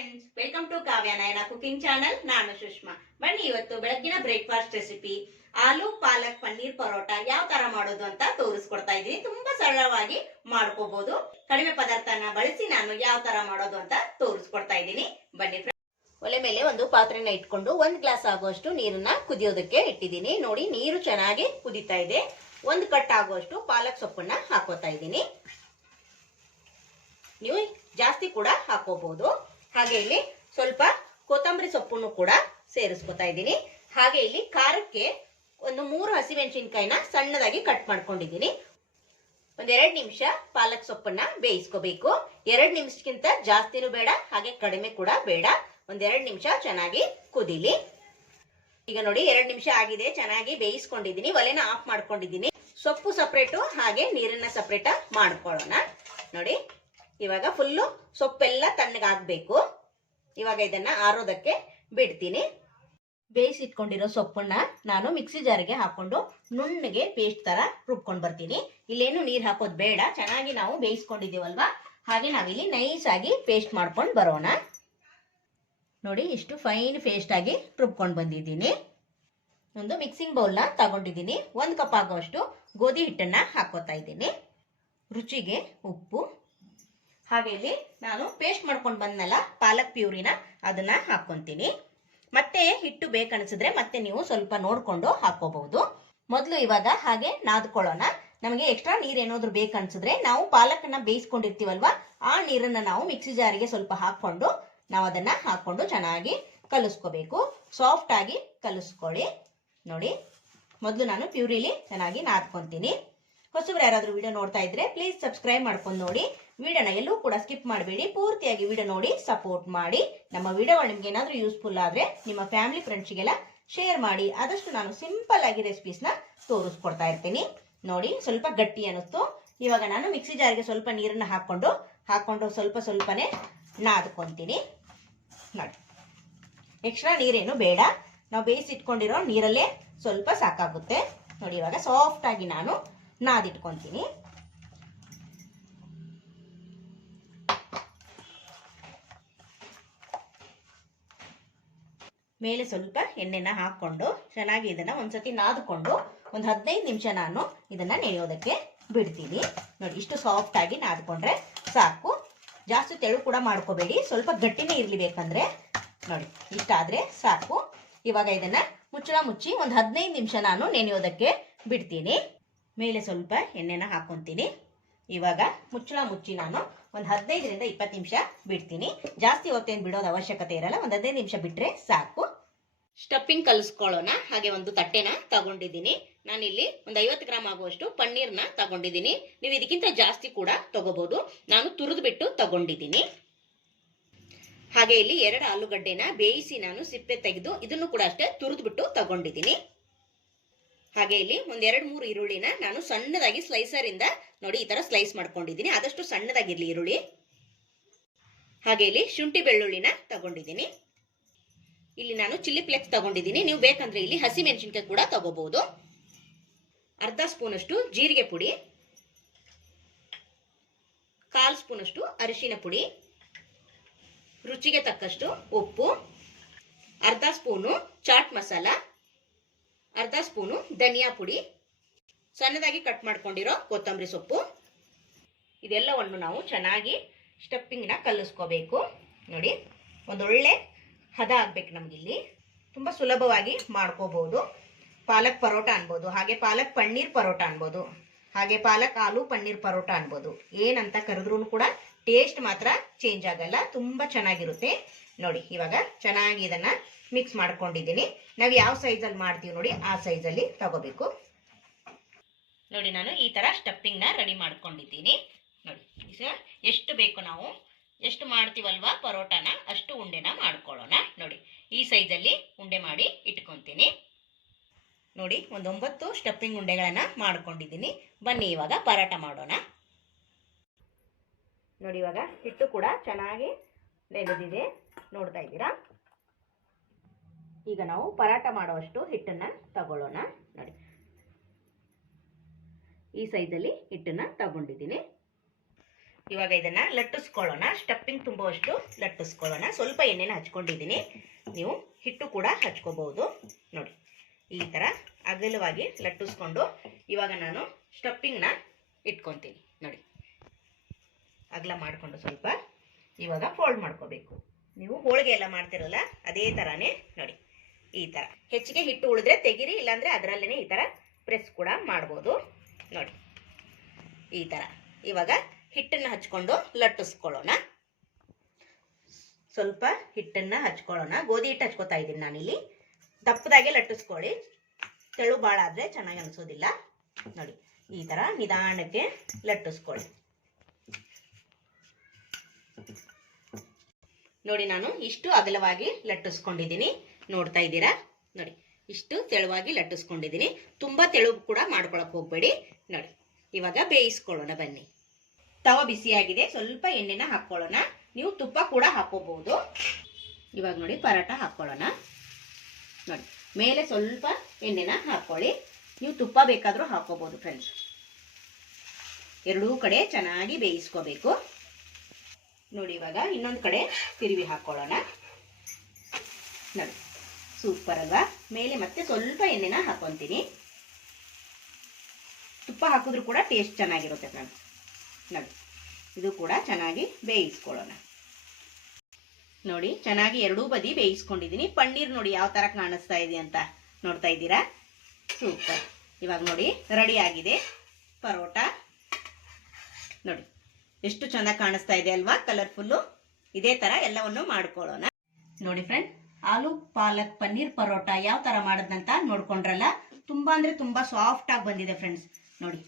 Friends welcome to Kavya Nayana cooking channel ನಾನು ಸುಷ್ಮಾ. ಬನ್ನಿ ಇವತ್ತು ಬೆಳಗ್ಗಿನ ಬ್ರೇಕ್ಫಾಸ್ಟ್ ರೆಸಿಪಿ ಆಲೂ, ಪಾಲಕ್, ಪನ್ನೀರ್ ಪರೋಟ ಯಾವ ತರ ಮಾಡೋದು ಅಂತ ತೋರಿಸ್ಕೊಡ್ತಾ ಇದ್ದೀನಿ. ತುಂಬಾ ಸರಳವಾಗಿ ಮಾಡ್ಕೋಬಹುದು ಕಡಿಮೆ ಪದಾರ್ಥನ ಬಳಸಿ ನಾನು ಯಾವ ತರ ಮಾಡೋದು ಅಂತ ತೋರಿಸ್ಕೊಡ್ತಾ ಇದ್ದೀನಿ. ಬನ್ನಿ. ಒಲೆ ಮೇಲೆ ಒಂದು ಪಾತ್ರೆನ ಇಟ್ಕೊಂಡು ಒಂದ್ ಗ್ಲಾಸ್ ಆಗುವಷ್ಟು ನೀರನ್ನ ಕುದಿಯೋದಕ್ಕೆ ಇಟ್ಟಿದ್ದೀನಿ. ನೋಡಿ, ನೀರು ಚೆನ್ನಾಗಿ ಕುದಿತಾ ಇದೆ. ಒಂದು ಕಟ್ ಆಗುವಷ್ಟು ಪಾಲಕ್ ಸೊಪ್ಪನ್ನ ಹಾಕೋತಾ ಇದ್ದೀನಿ. ನೀವು ಜಾಸ್ತಿ ಕೂಡ ಹಾಕೋಬಹುದು ಹಾಗೆ ಇಲ್ಲಿ ಸ್ವಲ್ಪ ಕೊತ್ತಂಬರಿ ಸೊಪ್ಪನ್ನು ಕೂಡ ಸೇರಿಸ್ಕೊತಾ ಇದ್ದೀನಿ. ಹಾಗೆ ಇಲ್ಲಿ ಖಾರಕ್ಕೆ ಒಂದು ಮೂರು ಹಸಿಮೆಣಸಿನ್ಕಾಯಿನ ಸಣ್ಣದಾಗಿ ಕಟ್ ಮಾಡ್ಕೊಂಡಿದ್ದೀನಿ. ಒಂದೆರಡು ನಿಮಿಷ ಪಾಲಕ್ ಸೊಪ್ಪನ್ನ ಬೇಯಿಸ್ಕೋಬೇಕು. ಎರಡು ನಿಮಿಷಕ್ಕಿಂತ ಜಾಸ್ತಿನೂ ಬೇಡ, ಹಾಗೆ ಕಡಿಮೆ ಕೂಡ ಬೇಡ. ಒಂದೆರಡು ನಿಮಿಷ ಚೆನ್ನಾಗಿ ಕುದಿಲಿ. ಈಗ ನೋಡಿ, ಎರಡು ನಿಮಿಷ ಆಗಿದೆ, ಚೆನ್ನಾಗಿ ಬೇಯಿಸ್ಕೊಂಡಿದ್ದೀನಿ. ಒಲೆನ ಆಫ್ ಮಾಡ್ಕೊಂಡಿದ್ದೀನಿ. ಸೊಪ್ಪು ಸಪ್ರೇಟು ಹಾಗೆ ನೀರನ್ನ ಸಪ್ರೇಟ ಮಾಡ್ಕೊಳ್ಳೋಣ. ನೋಡಿ. ಇವಾಗ ಫುಲ್ಲು ಸೊಪ್ಪೆಲ್ಲ ತಣ್ಣಗಾಗ್ಬೇಕು. ಇವಾಗ ಇದನ್ನ ಆರೋದಕ್ಕೆ ಬಿಡ್ತೀನಿ. ಬೇಯಿಸಿಟ್ಕೊಂಡಿರೋ ಸೊಪ್ಪನ್ನ ನಾನು ಮಿಕ್ಸಿ ಜಾರಿಗೆ ಹಾಕೊಂಡು ನುಣ್ಣಗೆ ಪೇಸ್ಟ್ ತರ ರುಬ್ಕೊಂಡು ಬರ್ತೀನಿ. ಇಲ್ಲೇನು ನೀರು ಹಾಕೋದು ಬೇಡ. ಚೆನ್ನಾಗಿ ನಾವು ಬೇಯಿಸ್ಕೊಂಡಿದೀವಲ್ವಾ ಹಾಗೆ ನಾವಿಲ್ಲಿ ನೈಸ್ ಆಗಿ ಪೇಸ್ಟ್ ಮಾಡ್ಕೊಂಡು ಬರೋಣ. ನೋಡಿ, ಇಷ್ಟು ಫೈನ್ ಪೇಸ್ಟ್ ಆಗಿ ರುಬ್ಕೊಂಡು ಬಂದಿದ್ದೀನಿ. ಒಂದು ಮಿಕ್ಸಿಂಗ್ ಬೌಲ್ನ ತಗೊಂಡಿದ್ದೀನಿ. ಒಂದು ಕಪ್ ಆಗೋಷ್ಟು ಗೋಧಿ ಹಿಟ್ಟನ್ನ ಹಾಕೋತಾ ಇದ್ದೀನಿ. ರುಚಿಗೆ ಉಪ್ಪು ಹಾಗೆ ಇಲ್ಲಿ ನಾನು ಪೇಸ್ಟ್ ಮಾಡ್ಕೊಂಡು ಬಂದ್ನಲ್ಲ, ಪಾಲಕ್ ಪ್ಯೂರಿನ, ಅದನ್ನ ಹಾಕೊಂತೀನಿ ಮತ್ತೆ ಹಿಟ್ಟು ಬೇಕನ್ಸಿದ್ರೆ ಮತ್ತೆ ನೀವು ಸ್ವಲ್ಪ ನೋಡ್ಕೊಂಡು ಹಾಕೋಬಹುದು ಮೊದಲು ಇವಾಗ ಹಾಗೆ ನಾದ್ಕೊಳ್ಳೋಣ. ನಮಗೆ ಎಕ್ಸ್ಟ್ರಾ ನೀರ್ ಏನಾದ್ರು ಬೇಕನ್ಸಿದ್ರೆ ನಾವು ಪಾಲಕನ್ನ ಬೇಯಿಸ್ಕೊಂಡಿರ್ತೀವಲ್ವ, ಆ ನೀರನ್ನ ನಾವು ಮಿಕ್ಸಿ ಜಾರಿಗೆ ಸ್ವಲ್ಪ ಹಾಕೊಂಡು ನಾವು ಅದನ್ನ ಹಾಕೊಂಡು ಚೆನ್ನಾಗಿ ಕಲಿಸ್ಕೋಬೇಕು. ಸಾಫ್ಟ್ ಆಗಿ ಕಲಿಸ್ಕೊಳ್ಳಿ. ನೋಡಿ, ಮೊದಲು ನಾನು ಪ್ಯೂರಿಲಿ ಚೆನ್ನಾಗಿ ನಾದ್ಕೊಂತೀನಿ. ಹೊಸಬ್ರು ಯಾರಾದ್ರೂ ವಿಡಿಯೋ ನೋಡ್ತಾ ಇದ್ರೆ ಪ್ಲೀಸ್ ಸಬ್ಸ್ಕ್ರೈಬ್ ಮಾಡ್ಕೊಂಡು ನೋಡಿ. ವಿಡಿಯೋನ ಎಲ್ಲೂ ಕೂಡ ಸ್ಕಿಪ್ ಮಾಡಬೇಡಿ. ಪೂರ್ತಿಯಾಗಿ ವಿಡಿಯೋ ನೋಡಿ ಸಪೋರ್ಟ್ ಮಾಡಿ. ನಮ್ಮ ವಿಡಿಯೋಗಳು ನಿಮ್ಗೆ ಏನಾದರೂ ಯೂಸ್ಫುಲ್ ಆದರೆ ನಿಮ್ಮ ಫ್ಯಾಮಿಲಿ ಫ್ರೆಂಡ್ಸ್ಗೆಲ್ಲ ಶೇರ್ ಮಾಡಿ. ಆದಷ್ಟು ನಾನು ಸಿಂಪಲ್ ಆಗಿ ರೆಸಿಪೀಸ್ನ ತೋರಿಸ್ಕೊಡ್ತಾ ಇರ್ತೀನಿ. ನೋಡಿ, ಸ್ವಲ್ಪ ಗಟ್ಟಿ ಅನ್ನಿಸ್ತು. ಇವಾಗ ನಾನು ಮಿಕ್ಸಿ ಜಾರಿಗೆ ಸ್ವಲ್ಪ ನೀರನ್ನು ಹಾಕ್ಕೊಂಡು ಹಾಕ್ಕೊಂಡು ಸ್ವಲ್ಪ ಸ್ವಲ್ಪನೇ ನಾದ್ಕೊತೀನಿ. ನೋಡಿ ಎಕ್ಸ್ಟ್ರಾ ನೀರೇನು ಬೇಡ. ನಾವು ಬೇಯಿಸಿಟ್ಕೊಂಡಿರೋ ನೀರಲ್ಲೇ ಸ್ವಲ್ಪ ಸಾಕಾಗುತ್ತೆ. ನೋಡಿ, ಇವಾಗ ಸಾಫ್ಟಾಗಿ ನಾನು ನಾದಿಟ್ಕೊಂತೀನಿ. ಮೇಲೆ ಸ್ವಲ್ಪ ಎಣ್ಣೆನ ಹಾಕೊಂಡು ಚೆನ್ನಾಗಿ ಇದನ್ನ ಒಂದ್ಸತಿ ನಾದ್ಕೊಂಡು ಒಂದು ಹದಿನೈದು ನಿಮಿಷ ನಾನು ಇದನ್ನ ನೆನೆಯೋದಕ್ಕೆ ಬಿಡ್ತೀನಿ. ನೋಡಿ, ಇಷ್ಟು ಸಾಫ್ಟ್ ಆಗಿ ನಾದ್ಕೊಂಡ್ರೆ ಸಾಕು. ಜಾಸ್ತಿ ತೆಳು ಕೂಡ ಮಾಡ್ಕೋಬೇಡಿ. ಸ್ವಲ್ಪ ಗಟ್ಟಿನೇ ಇರ್ಲಿ ಬೇಕಂದ್ರೆ. ನೋಡಿ, ಇಷ್ಟಾದ್ರೆ ಸಾಕು. ಇವಾಗ ಇದನ್ನ ಮುಚ್ಚಳ ಮುಚ್ಚಿ ಒಂದು ಹದಿನೈದು ನಿಮಿಷ ನಾನು ನೆನೆಯೋದಕ್ಕೆ ಬಿಡ್ತೀನಿ. ಮೇಲೆ ಸ್ವಲ್ಪ ಎಣ್ಣೆನ ಹಾಕೊಂತೀನಿ. ಇವಾಗ ಮುಚ್ಚಳ ಮುಚ್ಚಿ ನಾನು ಒಂದು ಹದಿನೈದರಿಂದ ಇಪ್ಪತ್ತು ನಿಮಿಷ ಬಿಡ್ತೀನಿ. ಜಾಸ್ತಿ ಹೊತ್ತೇನು ಬಿಡೋದು ಅವಶ್ಯಕತೆ ಇರಲ್ಲ, ಒಂದು ಹದಿನೈದು ನಿಮಿಷ ಬಿಟ್ಟರೆ ಸಾಕು. ಸ್ಟಫಿಂಗ್ ಕಲಿಸ್ಕೊಳ್ಳೋಣ. ಹಾಗೆ ಒಂದು ತಟ್ಟೆನ ತಗೊಂಡಿದ್ದೀನಿ. ನಾನಿಲ್ಲಿ ಒಂದು ಐವತ್ತು ಗ್ರಾಮ್ ಆಗುವಷ್ಟು ಪನ್ನೀರ್ನ ತಗೊಂಡಿದ್ದೀನಿ. ನೀವು ಇದಕ್ಕಿಂತ ಜಾಸ್ತಿ ಕೂಡ ತಗೋಬಹುದು ನಾನು ತುರಿದು ಬಿಟ್ಟು ತಗೊಂಡಿದ್ದೀನಿ. ಹಾಗೆ ಇಲ್ಲಿ ಎರಡು ಆಲೂಗಡ್ಡೆನ ಬೇಯಿಸಿ ನಾನು ಸಿಪ್ಪೆ ತೆಗೆದು ಇದನ್ನು ಕೂಡ ಅಷ್ಟೇ ತುರಿದು ಬಿಟ್ಟು ತಗೊಂಡಿದ್ದೀನಿ. ಹಾಗೆ ಇಲ್ಲಿ ಒಂದೆರಡು ಮೂರು ಈರುಳ್ಳಿನ ನಾನು ಸಣ್ಣದಾಗಿ ಸ್ಲೈಸರ್ ಇಂದ ನೋಡಿ ಈ ತರ ಸ್ಲೈಸ್ ಮಾಡ್ಕೊಂಡಿದ್ದೀನಿ. ಆದಷ್ಟು ಸಣ್ಣದಾಗಿರ್ಲಿ ಈರುಳ್ಳಿ. ಹಾಗೆ ಇಲ್ಲಿ ಶುಂಠಿ ಬೆಳ್ಳುಳ್ಳಿನ ತಗೊಂಡಿದ್ದೀನಿ. ಇಲ್ಲಿ ನಾನು ಚಿಲ್ಲಿ ಫ್ಲೆಕ್ಸ್ ತಗೊಂಡಿದ್ದೀನಿ. ನೀವು ಬೇಕಂದ್ರೆ ಇಲ್ಲಿ ಹಸಿ ಮೆಣಸಿನ್ಕಾಯಿ ಕೂಡ ತಗೋಬಹುದು ಅರ್ಧ ಸ್ಪೂನ್ ಅಷ್ಟು ಜೀರಿಗೆ ಪುಡಿ. ಕಾಲ್ ಸ್ಪೂನ್ ಅಷ್ಟು ಅರಿಶಿನ ಪುಡಿ. ರುಚಿಗೆ ತಕ್ಕಷ್ಟು ಉಪ್ಪು. ಅರ್ಧ ಸ್ಪೂನು ಚಾಟ್ ಮಸಾಲ. ಅರ್ಧ ಸ್ಪೂನು ಧನಿಯಾ ಪುಡಿ. ಸಣ್ಣದಾಗಿ ಕಟ್ ಮಾಡ್ಕೊಂಡಿರೋ ಕೊತ್ತಂಬರಿ ಸೊಪ್ಪು. ಇದೆಲ್ಲವನ್ನು ನಾವು ಚೆನ್ನಾಗಿ ಸ್ಟಫಿಂಗ್ನ ಕಲಿಸ್ಕೋಬೇಕು. ನೋಡಿ, ಒಂದೊಳ್ಳೆ ಹದ ಆಗ್ಬೇಕು ನಮಗಿಲ್ಲಿ. ತುಂಬ ಸುಲಭವಾಗಿ ಮಾಡ್ಕೋಬಹುದು ಪಾಲಕ್ ಪರೋಟ ಅನ್ಬೋದು, ಹಾಗೆ ಪಾಲಕ್ ಪನ್ನೀರ್ ಪರೋಟ ಅನ್ಬೋದು, ಹಾಗೆ ಪಾಲಕ್ ಆಲೂ ಪನ್ನೀರ್ ಪರೋಟ ಅನ್ಬೋದು. ಏನಂತ ಕರೆದ್ರೂ ಕೂಡ ಟೇಸ್ಟ್ ಮಾತ್ರ ಚೇಂಜ್ ಆಗಲ್ಲ, ತುಂಬ ಚೆನ್ನಾಗಿರುತ್ತೆ. ನೋಡಿ, ಇವಾಗ ಚೆನ್ನಾಗಿ ಇದನ್ನ ಮಿಕ್ಸ್ ಮಾಡ್ಕೊಂಡಿದ್ದೀನಿ. ನಾವು ಯಾವ ಸೈಜಲ್ಲಿ ಮಾಡ್ತೀವಿ ನೋಡಿ ಆ ಸೈಜಲ್ಲಿ ತಗೋಬೇಕು. ನೋಡಿ ನಾನು ಈ ಥರ ಸ್ಟಫಿಂಗ್ನ ರೆಡಿ ಮಾಡ್ಕೊಂಡಿದ್ದೀನಿ. ನೋಡಿ ಎಷ್ಟು ಬೇಕು ನಾವು? ಎಷ್ಟು ಮಾಡ್ತೀವಲ್ವಾ ಪರೋಟಾನ? ಅಷ್ಟು ಉಂಡೆನ ಮಾಡ್ಕೊಳ್ಳೋಣ. ನೋಡಿ, ಈ ಸೈಜಲ್ಲಿ ಉಂಡೆ ಮಾಡಿ ಇಟ್ಕೊತೀನಿ. ನೋಡಿ, ಒಂದೊಂಬತ್ತು ಸ್ಟಫಿಂಗ್ ಉಂಡೆಗಳನ್ನು ಮಾಡ್ಕೊಂಡಿದ್ದೀನಿ. ಬನ್ನಿ, ಇವಾಗ ಪರೋಟ ಮಾಡೋಣ. ನೋಡಿ, ಇವಾಗ ಹಿಟ್ಟು ಕೂಡ ಚೆನ್ನಾಗಿ ನೆನೆದಿದೆ. ನೋಡ್ತಾ ಇದ್ದೀರಾ? ಈಗ ನಾವು ಪರಾಟ ಮಾಡುವಷ್ಟು ಹಿಟ್ಟನ್ನ ತಗೊಳ್ಳೋಣ. ನೋಡಿ. ಈ ಸೈಜಲ್ಲಿ ಹಿಟ್ಟನ್ನ ತಗೊಂಡಿದ್ದೀನಿ. ಇವಾಗ ಇದನ್ನ ಲಟ್ಟಿಸ್ಕೊಳ್ಳೋಣ. ಸ್ಟಫಿಂಗ್ ತುಂಬುವಷ್ಟು ಲಟ್ಟಿಸ್ಕೊಳ್ಳೋಣ. ಸ್ವಲ್ಪ ಎಣ್ಣೆನ ಹಚ್ಕೊಂಡಿದ್ದೀನಿ. ನೀವು ಹಿಟ್ಟು ಕೂಡ ಹಚ್ಕೋಬಹುದು. ನೋಡಿ, ಈ ಥರ ಅಗಲವಾಗಿ ಲಟ್ಟಿಸ್ಕೊಂಡು ಇವಾಗ ನಾನು ಸ್ಟಫಿಂಗ್ನ ಇಟ್ಕೊತೀನಿ. ನೋಡಿ, ಅಗಲ ಮಾಡಿಕೊಂಡು ಸ್ವಲ್ಪ ಇವಾಗ ಫೋಲ್ಡ್ ಮಾಡ್ಕೋಬೇಕು. ನೀವು ಹೋಳಿಗೆ ಎಲ್ಲ ಮಾಡ್ತಿರಲ್ಲ, ಅದೇ ಥರನೇ ನೋಡಿ. ಈ ಥರ ಹೆಚ್ಚಿಗೆ ಹಿಟ್ಟು ಉಳಿದ್ರೆ ತೆಗಿರಿ, ಇಲ್ಲಾಂದ್ರೆ ಅದರಲ್ಲೇ ಈ ಥರ ಪ್ರೆಸ್ ಕೂಡ ಮಾಡ್ಬೋದು. ನೋಡಿ, ಈ ಥರ ಇವಾಗ ಹಿಟ್ಟನ್ನು ಹಚ್ಕೊಂಡು ಲಟ್ಟಿಸ್ಕೊಳ್ಳೋಣ. ಸ್ವಲ್ಪ ಹಿಟ್ಟನ್ನು ಹಚ್ಕೊಳ್ಳೋಣ. ಗೋಧಿ ಹಿಟ್ಟು ಹಚ್ಕೋತಾ ಇದ್ದೀನಿ ನಾನಿಲ್ಲಿ. ದಪ್ಪದಾಗೆ ಲಟ್ಟಿಸ್ಕೊಳ್ಳಿ. ತೆಳು ಭಾಳ ಆದರೆ ಚೆನ್ನಾಗಿ ಅನ್ಸೋದಿಲ್ಲ. ನೋಡಿ, ಈ ಥರ ನಿಧಾನಕ್ಕೆ ಲಟ್ಟಿಸ್ಕೊಳ್ಳಿ. ನೋಡಿ, ನಾನು ಇಷ್ಟು ಅಗಲವಾಗಿ ಲಟ್ಟಿಸ್ಕೊಂಡಿದ್ದೀನಿ. ನೋಡ್ತಾ ಇದ್ದೀರಾ? ನೋಡಿ, ಇಷ್ಟು ತೆಳುವಾಗಿ ಲಟ್ಟಿಸ್ಕೊಂಡಿದ್ದೀನಿ. ತುಂಬ ತೆಳು ಕೂಡ ಮಾಡ್ಕೊಳಕ್ ಹೋಗ್ಬೇಡಿ. ನೋಡಿ, ಇವಾಗ ಬೇಯಿಸ್ಕೊಳ್ಳೋಣ ಬನ್ನಿ. ತವ ಬಿಸಿಯಾಗಿದೆ, ಸ್ವಲ್ಪ ಎಣ್ಣೆನ ಹಾಕ್ಕೊಳ್ಳೋಣ. ನೀವು ತುಪ್ಪ ಕೂಡ ಹಾಕೋಬಹುದು ಇವಾಗ ನೋಡಿ ಪರಾಟ ಹಾಕ್ಕೊಳ್ಳೋಣ. ನೋಡಿ, ಮೇಲೆ ಸ್ವಲ್ಪ ಎಣ್ಣೆನ ಹಾಕ್ಕೊಳ್ಳಿ. ನೀವು ತುಪ್ಪ ಬೇಕಾದರೂ ಹಾಕೋಬಹುದು ಫ್ರೆಂಡ್ಸ್ ಎರಡೂ ಕಡೆ ಚೆನ್ನಾಗಿ ಬೇಯಿಸ್ಕೋಬೇಕು. ನೋಡಿ, ಇವಾಗ ಇನ್ನೊಂದು ಕಡೆ ತಿರುವಿ ಹಾಕ್ಕೊಳ್ಳೋಣ. ನೋಡಿ ಸೂಪರ್ ಅಲ್ವಾ? ಮೇಲೆ ಮತ್ತೆ ಸ್ವಲ್ಪ ಎಣ್ಣೆನ ಹಾಕೊತೀನಿ. ತುಪ್ಪ ಹಾಕಿದ್ರು ಕೂಡ ಟೇಸ್ಟ್ ಚೆನ್ನಾಗಿರುತ್ತೆ ಫ್ರೆಂಡ್ಸ್. ನೋಡಿ, ಇದು ಕೂಡ ಚೆನ್ನಾಗಿ ಬೇಯಿಸ್ಕೊಳ್ಳೋಣ. ನೋಡಿ, ಚೆನ್ನಾಗಿ ಎರಡೂ ಬದಿ ಬೇಯಿಸ್ಕೊಂಡಿದ್ದೀನಿ. ಪನ್ನೀರ್ ನೋಡಿ ಯಾವ ಥರ ಕಾಣಿಸ್ತಾ ಇದೆ ಅಂತ ನೋಡ್ತಾ ಇದ್ದೀರಾ? ಸೂಪರ್ ಇವಾಗ ನೋಡಿ ರೆಡಿ ಆಗಿದೆ. ಪರೋಟ. ನೋಡಿ, ಎಷ್ಟು ಚೆನ್ನಾಗಿ ಕಾಣಿಸ್ತಾ ಇದೆ ಅಲ್ವಾ? ಕಲರ್ಫುಲ್ಲು ಇದೇ ತರ ಎಲ್ಲವನ್ನು ಮಾಡ್ಕೊಳ್ಳೋಣ. ನೋಡಿ ಫ್ರೆಂಡ್ ಆಲೂ ಪಾಲಕ್, ಪನ್ನೀರ್, ಪರೋಟ ಯಾವ ತರ ಮಾಡೋದಂತ ನೋಡ್ಕೊಂಡ್ರಲ್ಲ? ತುಂಬಾ ಅಂದ್ರೆ ತುಂಬಾ ಸಾಫ್ಟ್ ಆಗಿ ಬಂದಿದೆ ಫ್ರೆಂಡ್ಸ್ ನೋಡಿ,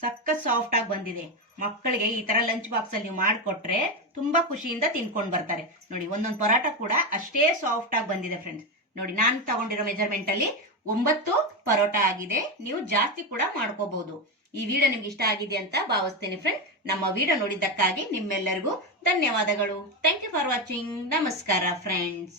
ಸಖತ್ ಸಾಫ್ಟ್ ಆಗಿ ಬಂದಿದೆ. ಮಕ್ಕಳಿಗೆ ಈ ತರ ಲಂಚ್ ಬಾಕ್ಸ್ ಅಲ್ಲಿ ನೀವು ಮಾಡಿಕೊಟ್ರೆ ತುಂಬಾ ಖುಷಿಯಿಂದ ತಿನ್ಕೊಂಡು ಬರ್ತಾರೆ. ನೋಡಿ, ಒಂದೊಂದು ಪರೋಟ ಕೂಡ ಅಷ್ಟೇ ಸಾಫ್ಟ್ ಆಗಿ ಬಂದಿದೆ ಫ್ರೆಂಡ್ಸ್ ನೋಡಿ, ನಾನು ತಗೊಂಡಿರೋ ಮೆಜರ್ಮೆಂಟ್ ಅಲ್ಲಿ ಒಂಬತ್ತು ಪರೋಟ ಆಗಿದೆ. ನೀವು ಜಾಸ್ತಿ ಕೂಡ ಮಾಡ್ಕೋಬಹುದು ಈ ವಿಡಿಯೋ ನಿಮ್ಗೆ ಇಷ್ಟ ಆಗಿದೆ ಅಂತ ಭಾವಿಸ್ತೇನೆ ಫ್ರೆಂಡ್ ನಮ್ಮ ವಿಡಿಯೋ ನೋಡಿದ್ದಕ್ಕಾಗಿ ನಿಮ್ಮೆಲ್ಲರಿಗೂ ಧನ್ಯವಾದಗಳು. ಥ್ಯಾಂಕ್ ಯು ಫಾರ್ ವಾಚಿಂಗ್ ನಮಸ್ಕಾರ ಫ್ರೆಂಡ್ಸ್